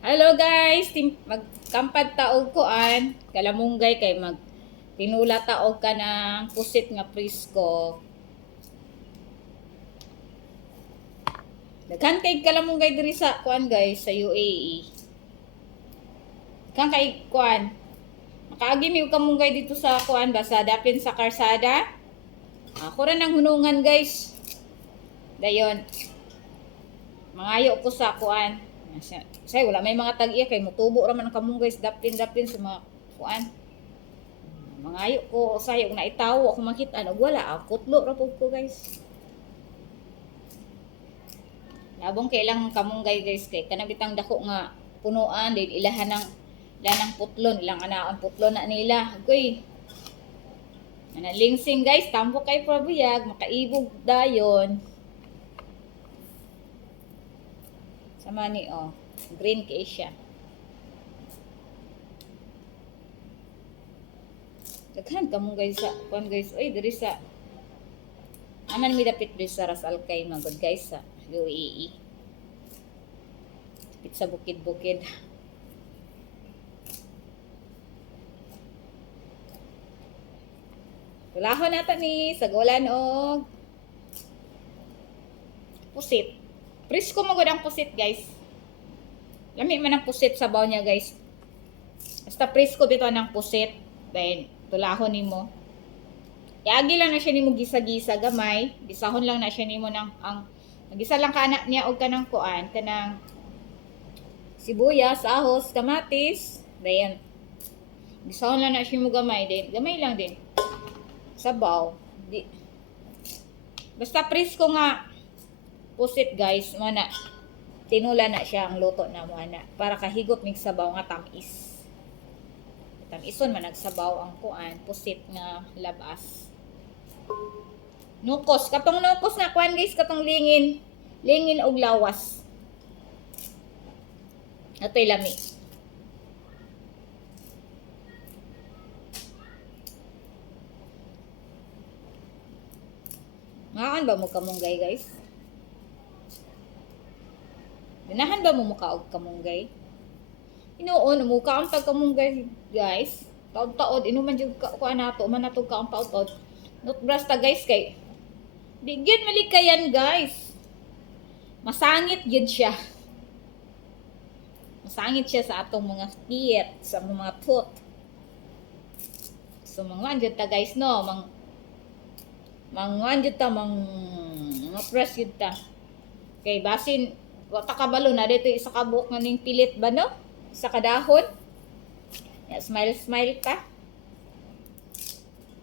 Hello guys, Tim magkampad taog ko an kalamunggay kay mag tinula taog ka ng pusit nga prisko. Daghan kay kalamunggay diri sa kuan guys sa UAE. Kan kay kuan. Makaagi mi kamunggay dito sa kuan ba sa dapin sa karsada. Ako ra nang hunungan guys. Dayon. Mangayo ko sa kuan. Sa- Say, wala may mga tag-iya kay mutubo ra man ang kamunggay sa dapin-dapin sa mga kuan. Mangayo ko sayo na itawo ako makita ano wala ah, kutlo ra ko guys. Labong kailang kamunggay guys kay kanang bitang dako nga punuan din ilahan ng ilang putlon ilang anaon putlon na nila. Agoy. Nanalingsing guys, tambo kay probiyag, makaibog dayon. Sama ni oh, green kay siya. Daghan ka mong guys sa kuan guys. Oy, diri sa Aman mi dapit diri sa Ras Al Khaimah good guys sa UAE. Dapit sa bukid-bukid. Tulahon nata ni sagolan og pusit. Prisko mo ang pusit, guys. Lami man ang pusit sa baw niya, guys. Basta prisko dito ng pusit. Then, tulahon nimo. Iagi lang na siya nimo gisa-gisa gamay. Gisahon lang na siya nimo ng ang Magisa lang ka anak niya og kanang kuan, kanang sibuyas, ahos, kamatis. Dayan. Gisahon lang na siya mo gamay din. Gamay lang din. Sabaw. Di. Basta prisko nga pusit guys, mo na tinula na siya ang luto na mo na para kahigop mig sabaw nga tamis. Tamison man nagsabaw ang kuan, pusit nga labas. Nukos, katong nukos na kuan guys, katong lingin. Lingin og lawas. Ato'y lami. Maaan ba mo kamunggay guys? Dinahan ba mo muka og kamunggay? Inoon, muka ang pagkamunggay guys. Taod-taod, inuman jud ka kuan nato, man nato ka ang taod-taod. Not brasta guys kay Di gyud malikayan guys. Masangit gyud siya. Masangit siya sa atong mga teeth, sa mga tooth. So mga jud ta guys no, mang manguan jud ta mang mga press jud ta. Kay basin wa ta kabalo na dito isa ka buok nga ning pilit ba no? Isa ka dahon. Ya, smile smile ta.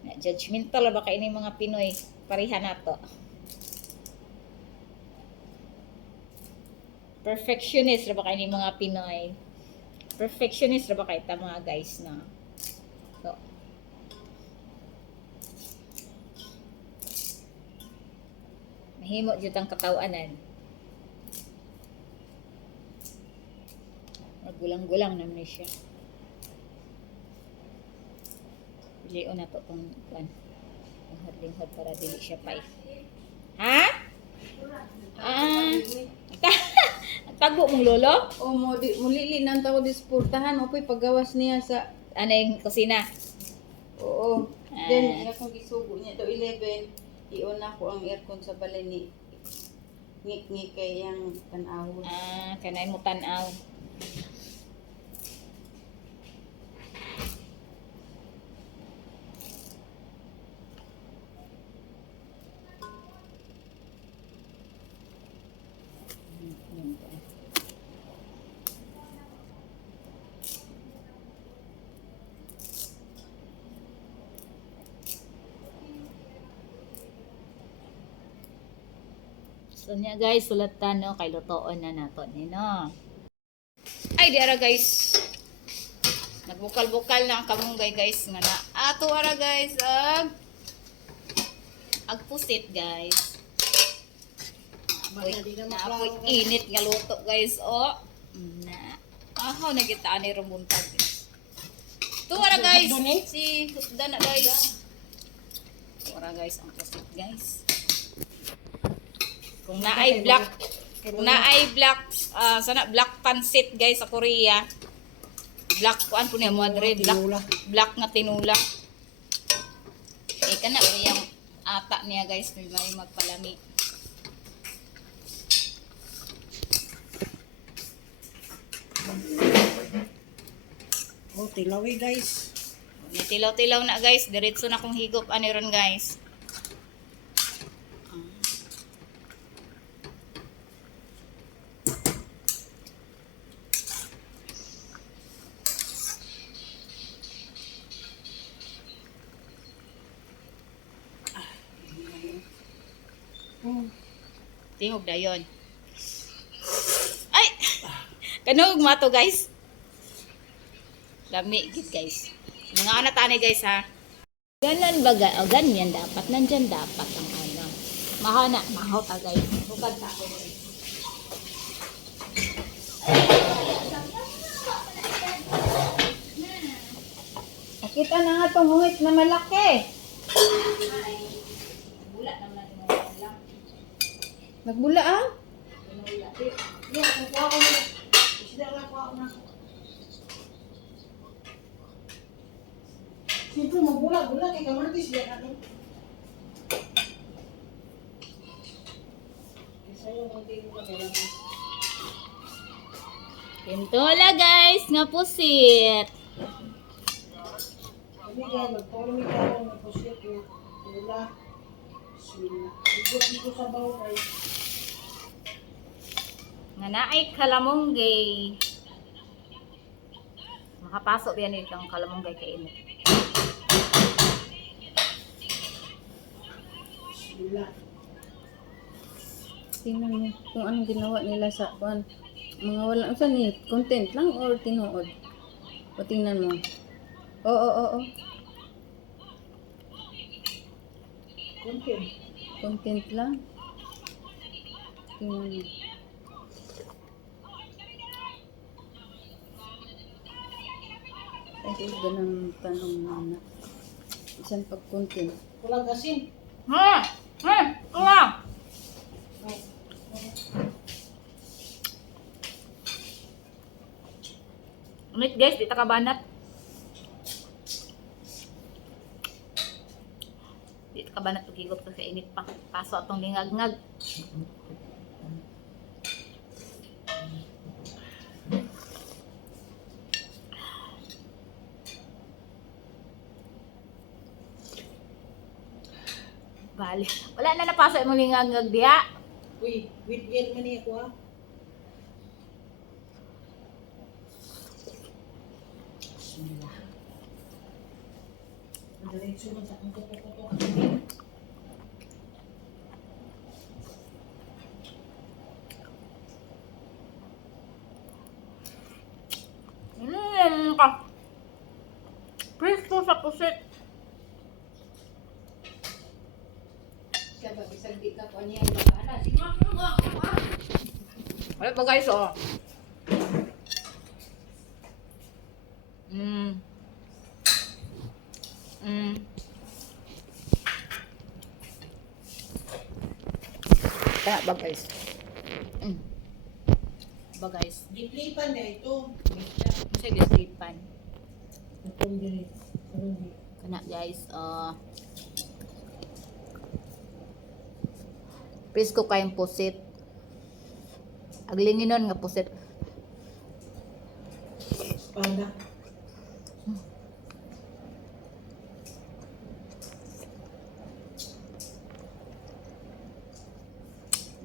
Ya, judgmental ba kay ni mga Pinoy? Parihan nato. Perfectionist ra ba kay ni mga Pinoy? Perfectionist ra ba kay ta mga guys na? So, Mahimo jud ang katawanan. Magulang-gulang naman siya. Pilion na to kung kuan. Linghod-linghod para dili siya pay. Ha? Ah. Nagtago mong lolo? O mo di mulili nang tao disportahan o ko'y paggawas niya sa Ano yung kusina? oo. Ah. Then akong gisugo niya to 11 iyon ako ang aircon sa balay ni ngik-ngik kay yang tanawon. Ah, kanay mo tanaw. So niya guys, sulatan no kay lutoon na nato ni no. Ay diara guys. Nagbukal-bukal na ang kamunggay guys nga na. Ato ara guys ag agpusit guys. Uy, naapoy init nga luto guys oh. Na. Ahaw na kita ani rumuntag. Ito ara guys. Si hutda na guys. Ito ara guys ang pusit guys. Kung naay black Na ay black, ah, sana black pansit guys sa Korea. Black kuan po niya mo adre, black black nga tinula. Eh kana yung ata niya guys, may may magpalami. Oh, tilawi guys. May tilaw-tilaw na guys, diretso na kong higop ani ron guys. Tingog dayon. Ay! Kanog mato guys. Lami gid guys. Mga anak guys ha. Ganan baga, o ganyan dapat, nandyan dapat ang ano. Mahana, mahaw ta guys. Bukad ta ako. Nakita na nga itong hungit na malaki naman yung mga Nagbula ah? Hindi, kukuha ko na. Isda lang kuha ko na. Siyempre, magbula-bula kay kamatis. Yan natin. Pintola guys, nga pusit. Kami guys, magpolo mi karon ng pusit ko. Tula. Bismillah. Ikot dito sa bawo guys. Nga naay kalamonggay. Makapasok yan ito ang kalamonggay kay init. Tingnan mo kung anong ginawa nila sa kuan. Mga wala, saan ni? Content lang or tinuod? O tingnan mo. Oo, oo, oo. Content. Content lang. Tingnan mo. Ay, ganang tanong na na. Isang pag-content. Walang asin. Ha! Ha! Kuha! Ulit guys, di ta kabanat. Ta kabanat pagigop sa init pa. Paso atong lingag-ngag. Bali. Wala na napasa mo lingag-ngag diha. Uy, wait yan man ako ha. Bismillah. Diretso man sa kong kukukutok. Mmm, ka. Presto sa pusit. Siya ba, isang di ka kuan niya yung bakana. Sige, Wala pa guys, oh. Mmm. Mmm. Kaya ba guys? Mm. Ba guys? Giplipan na ito. Kasi gasipan. Itong diri. Sarong di. Kana guys, uh, Presko kayong pusit. Aglinginon nga pusit. Espada.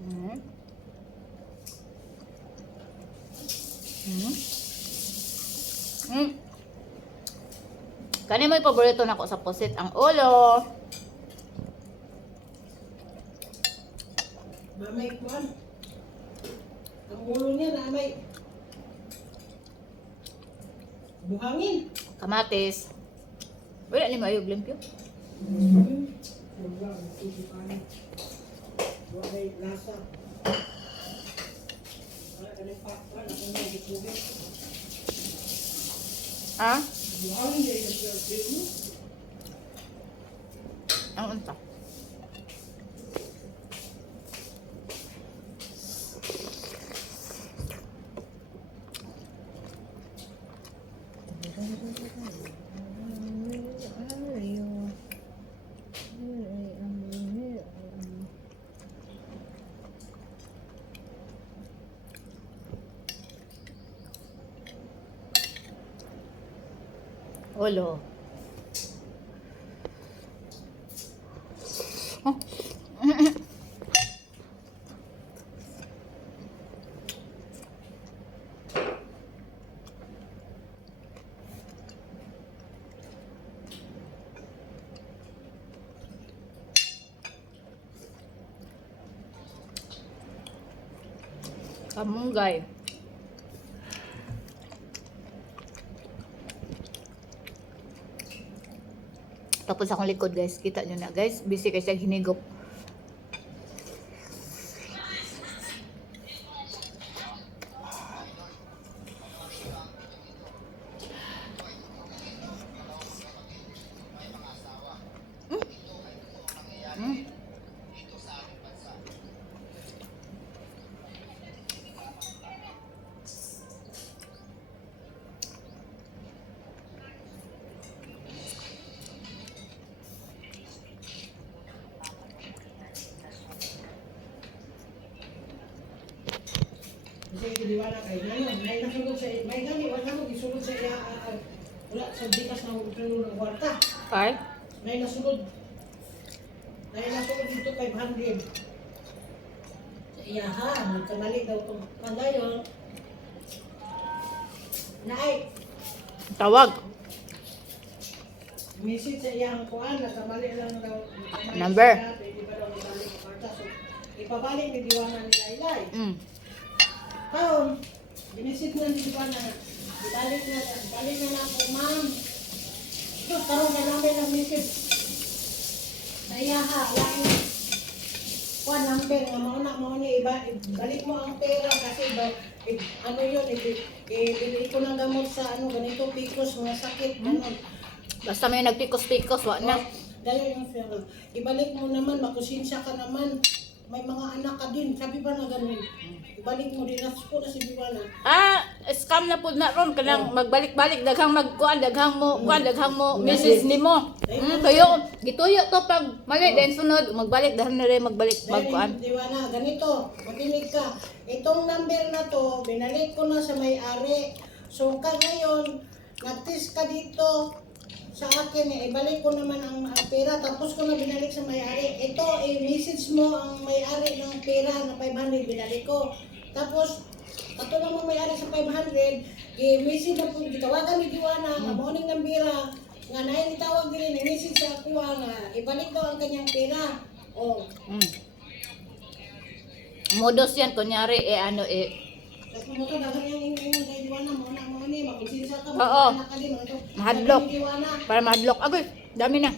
Mm. Mm. Mm. Kani mo yung paborito nako sa pusit ang ulo. Mamay kuan. Ang ulo niya na may buhangin. Kamatis. Wala ni maayog limpyo. Wala, hindi pa ni. Wala lasa. Wala ka 뭐 하는데 이렇게 지금? 아 맞다. Ang unta. Olo. Kamunggay. Tapos akong likod guys. Kita nyo na guys. Busy kasi hinigop. Kiliwala kay ngayon, may nasulog sa may gani, wala mo gisulog sa iya, ah, ah, wala sa dikas na ulo ng kwarta. Ay? May nasulod. May nasulod dito 500. Sa iya ha, magkamali daw itong pagayon. Naay, Tawag. message sa iyang kuan, nagkamali lang daw. nagkamali Number. ipabalik ni Diwana ni Laylay. Mm. Kaon, binisit na ni Diwana. Ibalik na, ibalik na na ako, ma'am. Ito, karoon na namin ang message. Sa iya ha, lang kuan number nga mo na mo ni iba balik mo ang pera kasi ba eh, ano yun eh, eh, bili ko ng gamot sa ano ganito pikos mga sakit ganun Basta may nagpikos-pikos, wa na. Dahil yung pera. Ibalik mo naman, makusensya ka naman. May mga anak ka din. Sabi ba na ganun? Ibalik mo din. Nas ko na si Biwana. Ah, scam na pud na ron kanang magbalik-balik daghang magkuan daghang mo kuan daghang mo message nimo. Mm, kayo gituyo to pag mali then sunod magbalik dahan na rin magbalik magkuan. yung Biwana, ganito. Makinig ka. Itong number na to, binalik ko na sa may-ari. So ka ngayon, nag-test ka dito sa akin eh, ibalik ko naman ang, pera tapos ko na binalik sa may-ari. Ito, i-message mo ang may-ari ng pera na 500 binalik ko. Tapos, kato na mo may-ari sa 500, i-message na po, gitawagan ni Diwana, nga morning ng bira, nga na ni tawag din, i-message sa ako nga, ibalik daw ang kanyang pera. Oh, Mm. Modus yan kunyari eh ano eh Oo. Mahadlok. Para madlock agoy dami na.